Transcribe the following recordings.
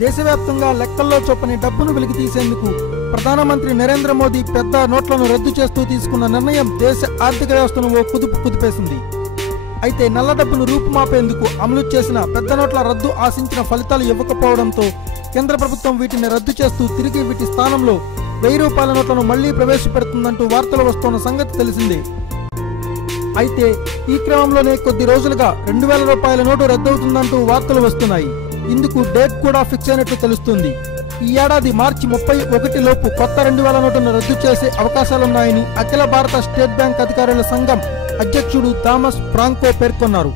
దేశవ్యాప్తంగా లెక్కల్లో చొప్పని డబ్బును వెలికి తీసేందుకు ప్రధానమంత్రి నరేంద్ర మోదీ పెద్ద నోట్లను రద్దు చేస్తూ తీసుకున్న నిర్ణయం దేశ ఆర్థిక వ్యవస్థను ఓ కుదిపేసింది. అయితే నల్ల డబ్బును రూపుమాపేందుకు అమలు చేసిన పెద్ద నోట్ల రద్దు ఆశించిన ఫలితాలు ఇవ్వకపోవడంతో కేంద్ర ప్రభుత్వం వీటిని రద్దు చేస్తూ తిరిగి వీటి స్థానంలో 1000 రూపాయల నోట్లను మళ్లీ ప్రవేశపెడుతుందంటూ వార్తలు వస్తున్న సంగతి తెలిసిందే. అయితే ఈ క్రమంలోనే కొద్ది రోజులుగా 2000 రూపాయల నోటు రద్దవుతుందంటూ వార్తలు వస్తున్నాయి. ఇందుకు డేట్ కూడా ఫిక్స్ అయినట్లు తెలుస్తుంది. ఈ ఏడాది మార్చి 31 లోపు కొత్త 2000 నోటును రద్దు చేసే అవకాశాలున్నాయని అఖిల భారత స్టేట్ బ్యాంక్ అధికారుల సంఘం అధ్యక్షుడు థామస్ ఫ్రాంకో పేర్కొన్నారు.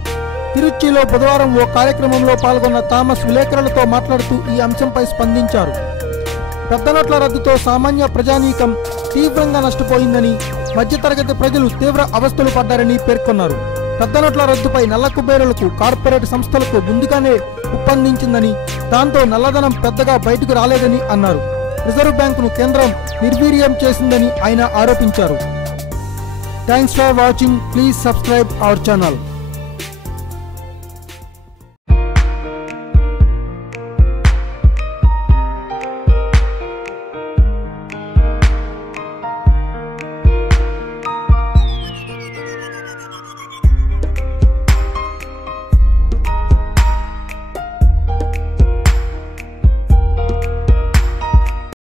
తిరుచిలో బుధవారం ఓ కార్యక్రమంలో పాల్గొన్న థామస్ విలేకరులతో మాట్లాడుతూ ఈ అంశంపై స్పందించారు. పెద్ద నోట్ల రద్దుతో సామాన్య ప్రజానీకం తీవ్రంగా నష్టపోయిందని, మధ్యతరగతి ప్రజలు తీవ్ర అవస్థలు పడ్డారని పేర్కొన్నారు. పెద్ద నోట్ల రద్దుపై నల్ల కుబేరులకు కార్పొరేట్ సంస్థలకు ముందుగానే ఒప్పందించిందని, దాంతో నల్లధనం పెద్దగా బయటకు రాలేదని అన్నారు. రిజర్వ్ బ్యాంకును కేంద్రం నిర్వీర్యం చేసిందని ఆయన ఆరోపించారు. Thanks for watching. Please subscribe our channel.